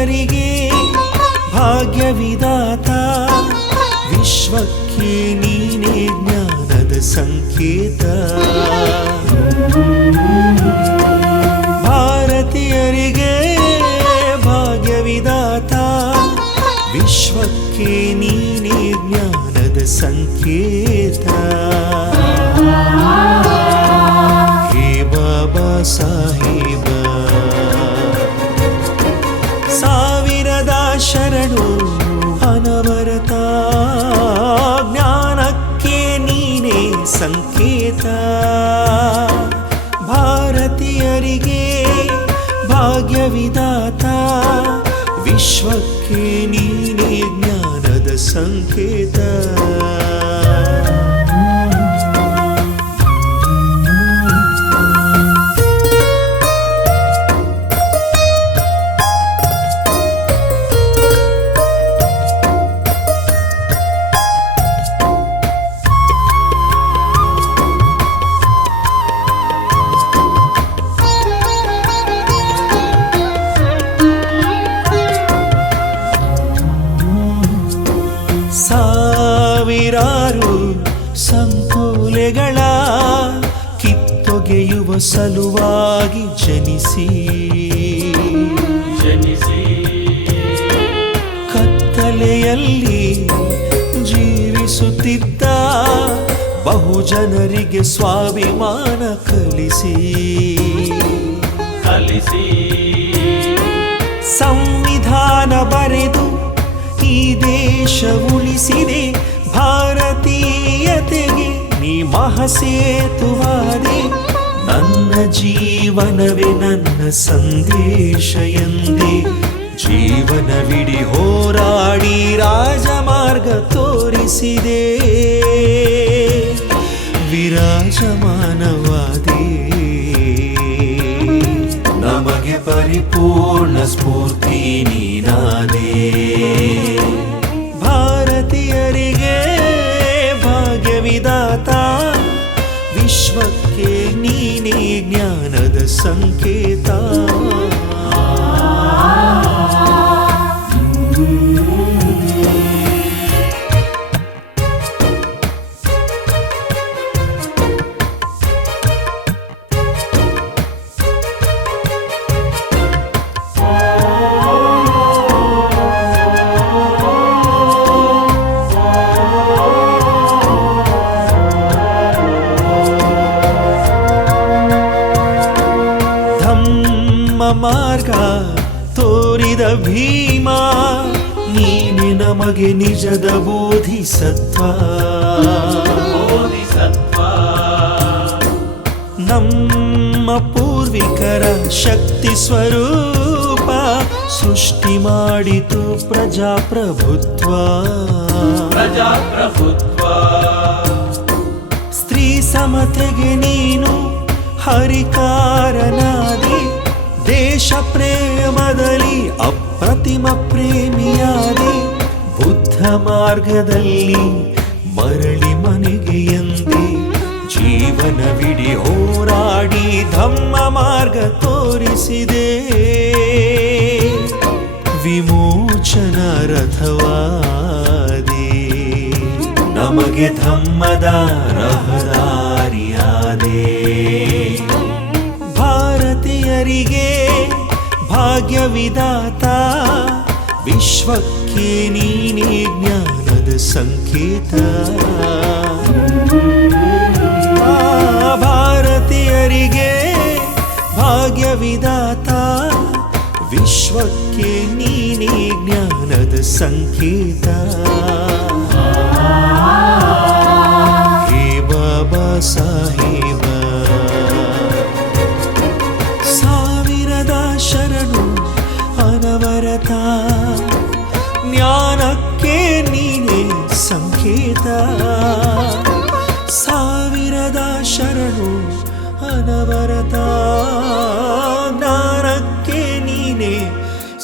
ಭಕ್ತರಿಗೆ ಭಾಗ್ಯವಿದಾತ. ವಿಶ್ವಕ್ಕೆ ನೀನೇ ಜ್ಞಾನದ ಸಂಕೇತ. ಭಾರತೀಯರಿಗೆ ಭಾಗ್ಯವಿದಾತ. ವಿಶ್ವಕ್ಕೆ ನೀನೇ ಜ್ಞಾನದ ಸಂಕೇತ. ಹೇ ಬಾಬಾ ಸಾಹೇಬ ಸಂಕೇತ. ಭಾರತೀಯರಿಗೆ ಭಾಗ್ಯವಿದಾತ. ವಿಶ್ವಕ್ಕೆ ನೀನೇ ಜ್ಞಾನದ ಸಂಕೇತ. ಸಲುವಾಗಿ ಜನಿಸಿ. ಜನಿಸಿ. ಕತ್ತಲೆಯಲ್ಲಿ ಜೀವಿಸುತ್ತಿದ್ದ ಬಹುಜನರಿಗೆ ಸ್ವಾಭಿಮಾನ ಕಲಿಸಿ. ಕಲಿಸಿ. ಸಂವಿಧಾನ ಬರೆದು ಈ ದೇಶ ಉಳಿಸಿದೆ. ಭಾರತೀಯತೆಗೆ ನೀ ಮಹಸೇತುವಾದೆ. ನನ್ನ ಜೀವನವೇ ನನ್ನ ಸಂದೇಶ ಎಂದೇ ಜೀವನವಿಡಿ ಹೋರಾಡಿ ರಾಜಮಾರ್ಗ ತೋರಿಸಿದೆ. ವಿರಾಜಮಾನವಾದೆ. ನಮಗೆ ಪರಿಪೂರ್ಣ ಸ್ಫೂರ್ತಿ ನೀನಾದೆ. ಜ್ಞಾನದ ಮಾರ್ಗ ತೋರಿದ ಭೀಮ, ನೀನೆ ನಮಗೆ ನಿಜದ ಬೋಧಿಸತ್ವ ನಮ್ಮ ಪೂರ್ವಿಕರ ಶಕ್ತಿ ಸ್ವರೂಪ ಸೃಷ್ಟಿ ಮಾಡಿತು ಪ್ರಜಾಪ್ರಭುತ್ವ. ಪ್ರಜಾಪ್ರಭುತ್ವ ಸ್ತ್ರೀ ಸಮತೆಗೆ ನೀನು ಹರಿಕಾರನಾದಿ ದೇಶ ಪ್ರೇಮದಲ್ಲಿ ಅಪ್ರತಿಮ ಪ್ರೇಮಿಯಾದಿ ಬುದ್ಧ ಮಾರ್ಗದಲ್ಲಿ ಮರಳಿ ಮನೆಗೆ ಎಂದೆ. ಜೀವನವಿಡಿ ಹೋರಾಡಿ ಧಮ್ಮ ಮಾರ್ಗ ತೋರಿಸಿದೆ. ವಿಮೋಚನ ರಥವಾದಿ. ನಮಗೆ ಧಮ್ಮದ ರಹದಾರಿಯಾದೆ ಭಾಗ್ಯವಿದಾತ ವಿಶ್ವಕ್ಕೆ ನೀನೇ ಜ್ಞಾನದ ಸಂಕೇತ. ಭಾರತೀಯರಿಗೆ ಭಾಗ್ಯವಿದಾತ ವಿಶ್ವಕ್ಕೆ ನೀನೇ ಜ್ಞಾನದ ಸಂಕೇತ.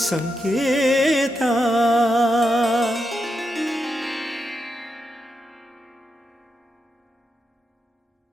ಸಂಕೇತ.